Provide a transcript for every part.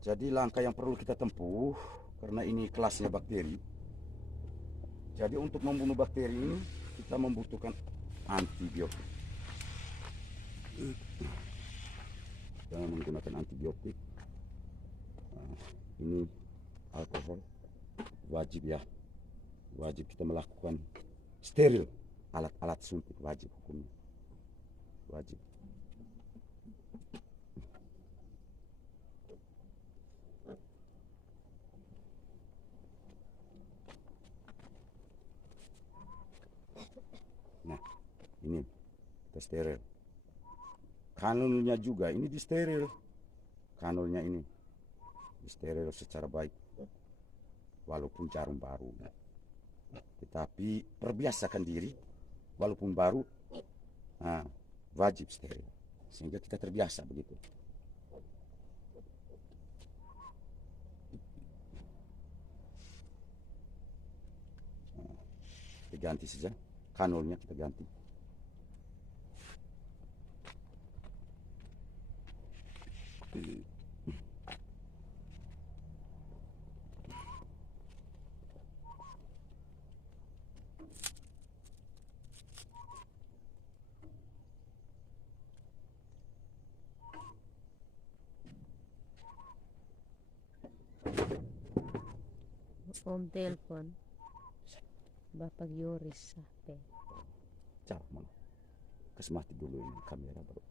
Jadi langkah yang perlu kita tempuh, karena ini kelasnya bakteri. Jadi untuk membunuh bakteri ini kita membutuhkan antibiotik. Kita menggunakan antibiotik. Nah, ini alkohol wajib ya, wajib kita melakukan steril. Alat-alat suntik wajib hukumnya, wajib. Nah, ini kita steril. Kanulnya juga ini disteril. Kanulnya ini disteril secara baik, walaupun jarum baru. Tetapi perbiasakan diri, walaupun baru, wajib steril. Sehingga kita terbiasa begitu. Kita ganti saja, kanulnya kita ganti. Om telepon Bapak Yoris sampai. Cara mana? Kasih mati dulu ini kamera baru.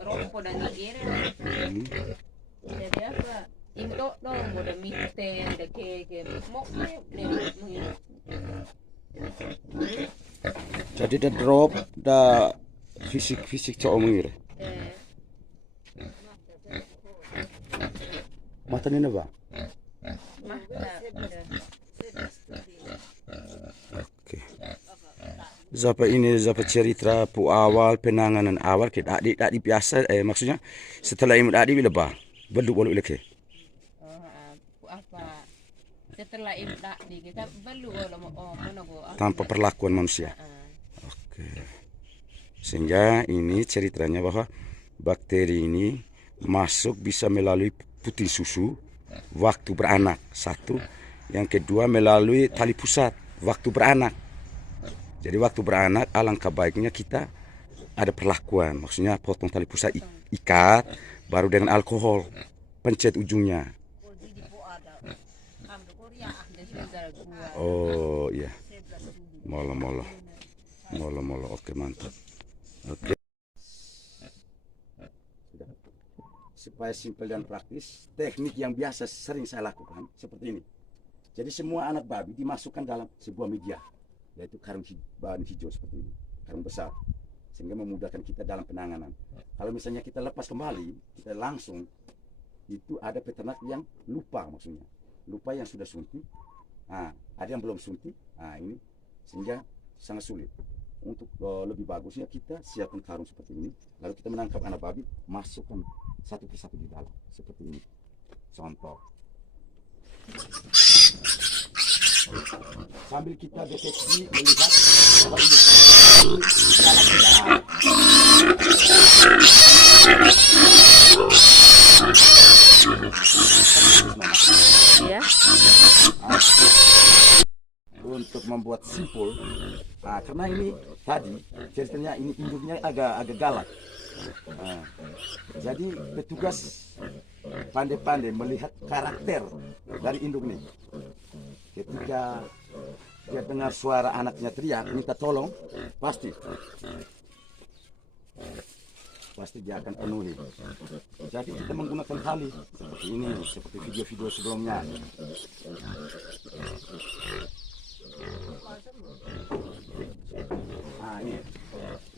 Rompo dan Nigeria. Jadi apa? Indo dong, udah mite, udah keke, mau Jadi dah drop, dah fisik cowok mengir. Mata ni apa? Oke. Zapa ini zapa cerita pu awal penanganan awal kita adik biasa maksudnya setelah imut adik bila bah beluk leke. Apa? Setelah imut adik kita beluk mana go? Tanpa perlakuan manusia. Oke. Sehingga ini ceritanya bahwa bakteri ini masuk bisa melalui putih susu waktu beranak, satu. Yang kedua melalui tali pusat waktu beranak. Jadi waktu beranak alangkah baiknya kita ada perlakuan, maksudnya potong tali pusat, ikat, baru dengan alkohol pencet ujungnya. Oh iya, molo. Oke, mantap. Oke. Supaya simpel dan praktis, teknik yang biasa sering saya lakukan seperti ini. Jadi semua anak babi dimasukkan dalam sebuah media, yaitu karung bahan hijau seperti ini, karung besar, sehingga memudahkan kita dalam penanganan. Kalau misalnya kita lepas kembali, kita langsung, itu ada peternak yang lupa, maksudnya lupa yang sudah suntik, ada yang belum suntik, ini sehingga sangat sulit. Untuk lebih bagusnya kita siapkan karung seperti ini, lalu kita menangkap anak babi, masukkan satu persatu di dalam seperti ini. Contoh, sambil kita deteksi melihat bahwa ini dalam Ya. Untuk membuat simpul, karena ini tadi ceritanya ini induknya agak galak. Jadi petugas pandai-pandai melihat karakter dari induk ini. Ketika dia dengar suara anaknya teriak minta tolong, pasti dia akan penuhi. Jadi kita menggunakan tali seperti ini, seperti video-video sebelumnya. Ini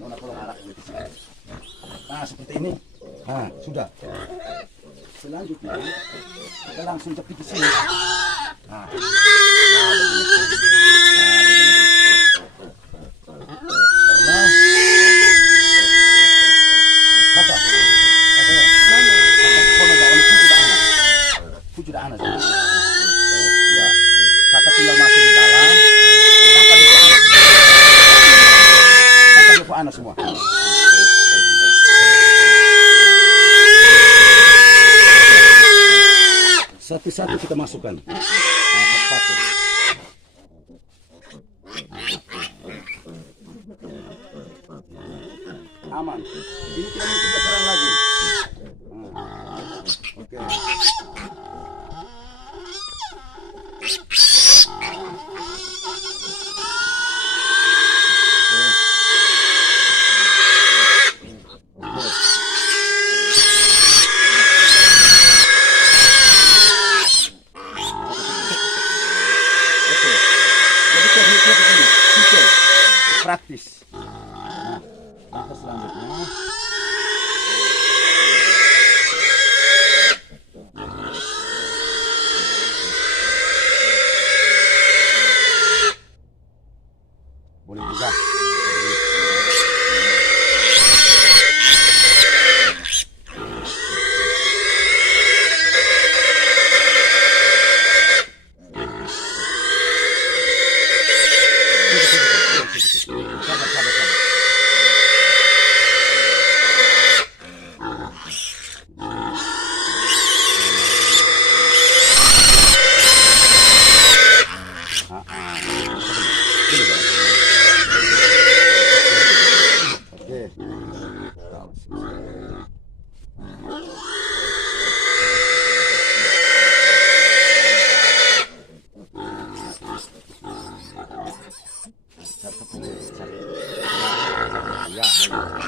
nona kalau arah seperti ini. Sudah. Selanjutnya kita langsung jepit di sini. Kakak tinggal masuk di dalam. anak semua. Satu-satu kita masukkan. Satu. Aman. Ini tidak mungkin kita serang lagi. Oke. Praktis. Nah, langkah selanjutnya boleh juga. Sabar.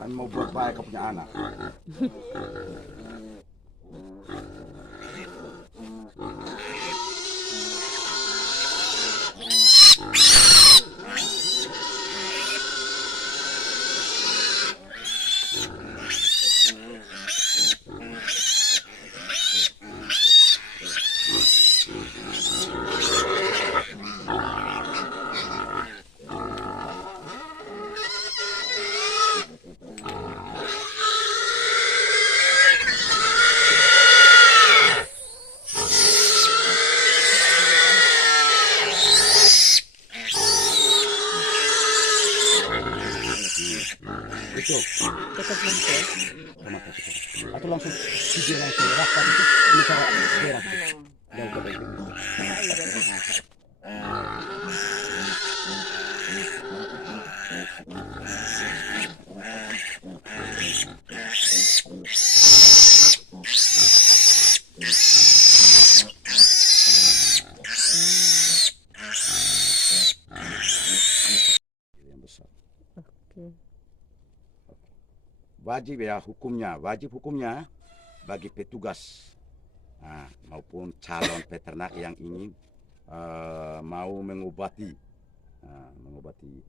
Kan mau buat baik kau punya anak. Itu Tetap masuk. atau langsung video langsung rapat itu ini cara berak dan yang besar. Oke. Wajib hukumnya bagi petugas maupun calon peternak yang ingin mau mengobati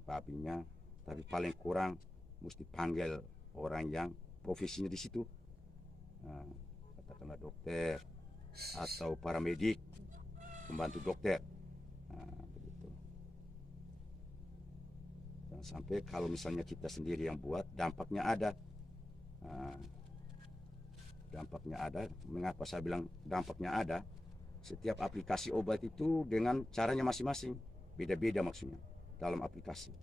babinya, tapi paling kurang mesti panggil orang yang profesinya di situ, katakanlah dokter atau paramedik, pembantu dokter. Begitu. Jangan sampai kalau misalnya kita sendiri yang buat, dampaknya ada. Mengapa saya bilang dampaknya ada? Setiap aplikasi obat itu dengan caranya masing-masing, beda-beda maksudnya dalam aplikasi.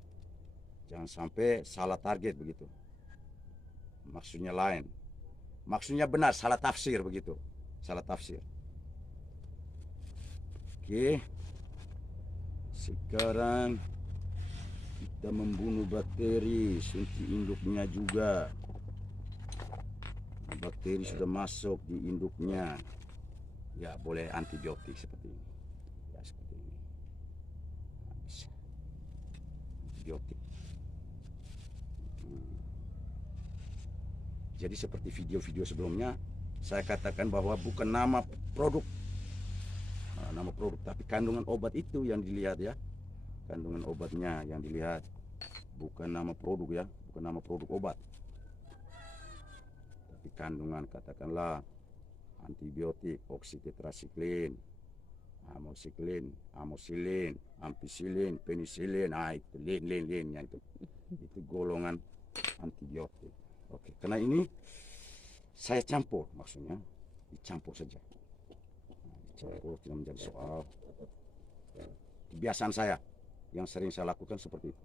Jangan sampai salah target begitu. Maksudnya lain, maksudnya benar, salah tafsir begitu, salah tafsir. Oke, sekarang kita membunuh bakteri, suntik induknya juga. Bakteri sudah masuk di induknya, ya boleh antibiotik seperti ini, ya seperti ini. Bisa. Antibiotik. Jadi seperti video-video sebelumnya saya katakan bahwa bukan nama produk, tapi kandungan obat itu yang dilihat ya, kandungan obatnya yang dilihat, bukan nama produk ya, bukan nama produk obat. kandungan katakanlah antibiotik, oksitetrasiklin, amoksiklin, amosilin, ampicillin, penisilin, itu linnya itu golongan antibiotik. Oke, karena ini saya campur, maksudnya dicampur saja. Dicampur tidak menjadi soal. Kebiasaan saya yang sering saya lakukan seperti itu,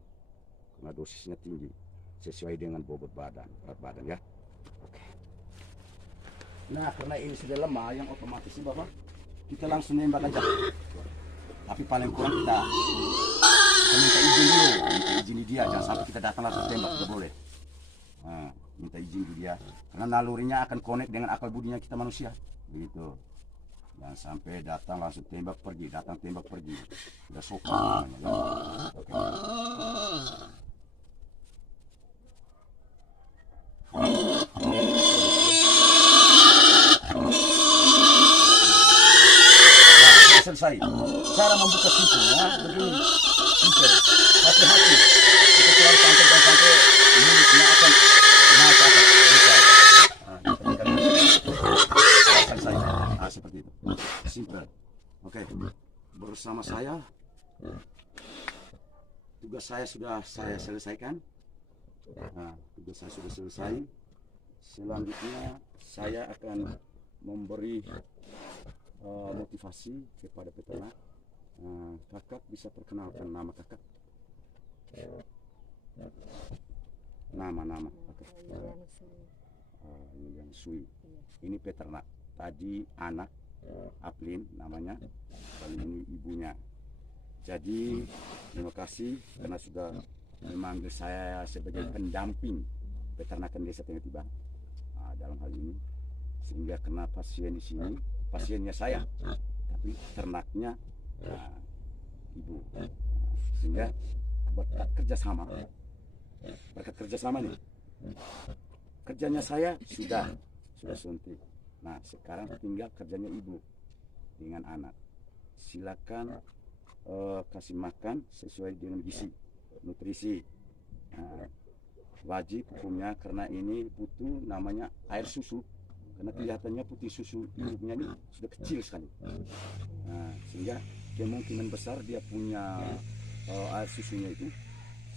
karena dosisnya tinggi sesuai dengan bobot badan, berat badan ya. Oke. Nah, karena ini sudah lemah, yang otomatis sih Bapak, kita langsung nembak aja. Tapi paling kurang kita minta izin dulu, minta izin di dia, jangan sampai kita datang langsung tembak, tidak boleh. Nah, minta izin di dia, karena nalurinya akan connect dengan akal budinya kita manusia, begitu. Jangan sampai datang langsung tembak pergi, datang tembak pergi, sudah sopan namanya. Oke. Selesai. Cara membuka pintunya begini, simple. Hati-hati. Kita selalu sampai mulutnya akan naik ke atas. Selesai. Seperti itu. Simple. Oke. Bersama saya, tugas saya sudah saya selesaikan. Nah, tugas saya sudah selesai. Selanjutnya saya akan memberi motivasi kepada peternak. Kakak bisa perkenalkan nama kakak? Nama kakak. Yulian Sui. Ini peternak. Tadi anak Aplin namanya, kali ini ibunya. Jadi terima kasih karena sudah memanggil saya sebagai pendamping peternakan desa Tengah Tiba. Dalam hal ini, sehingga kena pasien di sini, pasiennya saya, tapi ternaknya ibu. Sehingga berkat kerjasama nih, kerjanya saya sudah suntik. Nah, sekarang tinggal kerjanya ibu dengan anak. Silakan kasih makan sesuai dengan gizi, nutrisi. Wajib hukumnya, karena ini butuh namanya air susu, karena kelihatannya putih susu induknya ini sudah kecil sekali. Sehingga kemungkinan besar dia punya air susunya itu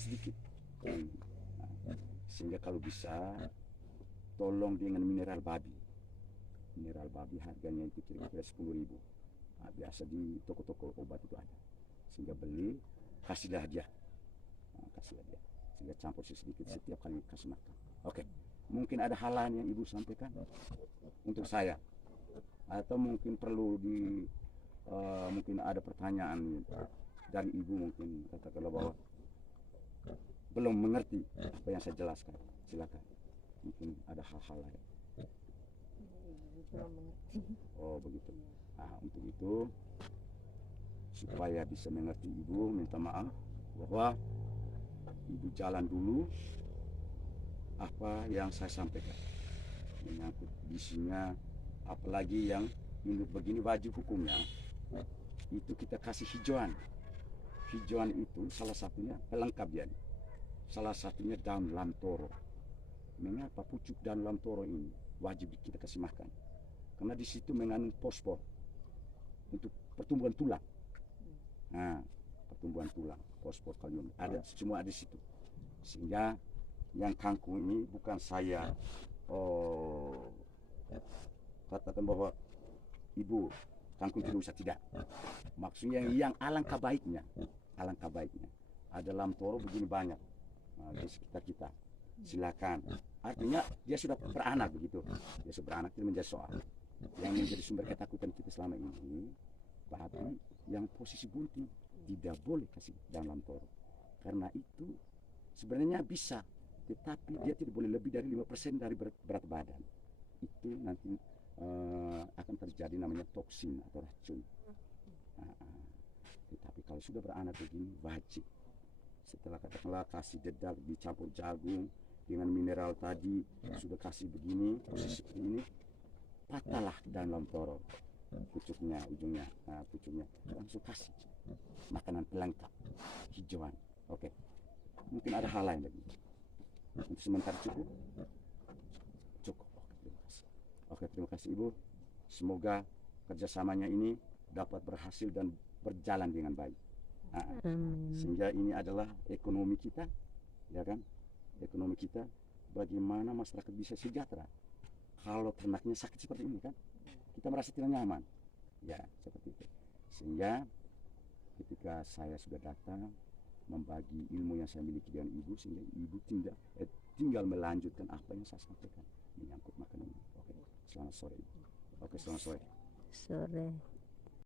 sedikit. Sehingga kalau bisa tolong dengan mineral babi. Mineral babi harganya itu kira-kira 10.000. Biasa di toko-toko obat itu ada. Sehingga beli, kasihlah dia. Sehingga campur sedikit setiap kali kasih makan. Oke. Mungkin ada hal lain yang ibu sampaikan untuk saya, atau mungkin perlu mungkin ada pertanyaan dari ibu, mungkin katakanlah bahwa belum mengerti apa yang saya jelaskan. Silakan. Mungkin ada hal-hal lain. Belum mengerti. Oh begitu. Untuk itu supaya bisa mengerti ibu, minta maaf bahwa ibu jalan dulu apa yang saya sampaikan menyangkut gizinya, apalagi yang induk begini wajib hukumnya itu kita kasih hijauan. Hijauan itu salah satunya pelengkap ya. Salah satunya daun lantoro. Mengapa pucuk daun lantoro ini wajib kita kasih makan? Karena di situ mengandung fosfor untuk pertumbuhan tulang. Pertumbuhan tulang, fosfor, kalium, ada semua ada di situ. Sehingga yang kangkung ini bukan saya katakan bahwa ibu kangkung tidak usah, tidak. Maksudnya yang alangkah baiknya ada lantoro begini banyak di sekitar kita. Silakan. Artinya dia sudah beranak begitu. Dia sudah beranak, itu menjadi soal. Yang menjadi sumber ketakutan kita selama ini, babi yang posisi bunting tidak boleh kasih dalam lantoro. Karena itu sebenarnya bisa, tetapi dia tidak boleh lebih dari 5% dari berat badan. Itu nanti akan terjadi namanya toksin atau racun. Tetapi kalau sudah beranak begini wajib. Setelah katakanlah kasih dedak dicampur jagung dengan mineral tadi, sudah kasih begini, posisi seperti ini, patahlah dalam lantoro pucuknya, ujungnya, pucuknya, langsung kasih makanan pelengkap hijauan. Oke. Mungkin ada hal lain lagi. Untuk sementara cukup. Oke, terima kasih. Oke, terima kasih Ibu. Semoga kerjasamanya ini dapat berhasil dan berjalan dengan baik. Nah, sehingga ini adalah ekonomi kita, ya kan? Ekonomi kita, bagaimana masyarakat bisa sejahtera. Kalau ternaknya sakit seperti ini kan, kita merasa tidak nyaman. Ya, seperti itu. Sehingga ketika saya sudah datang membagi ilmu yang saya miliki dengan Ibu, sehingga Ibu tinggal melanjutkan apa yang saya sampaikan menyangkut makanan ini. Oke, selamat sore Ibu. Oke, selamat sore. Sore.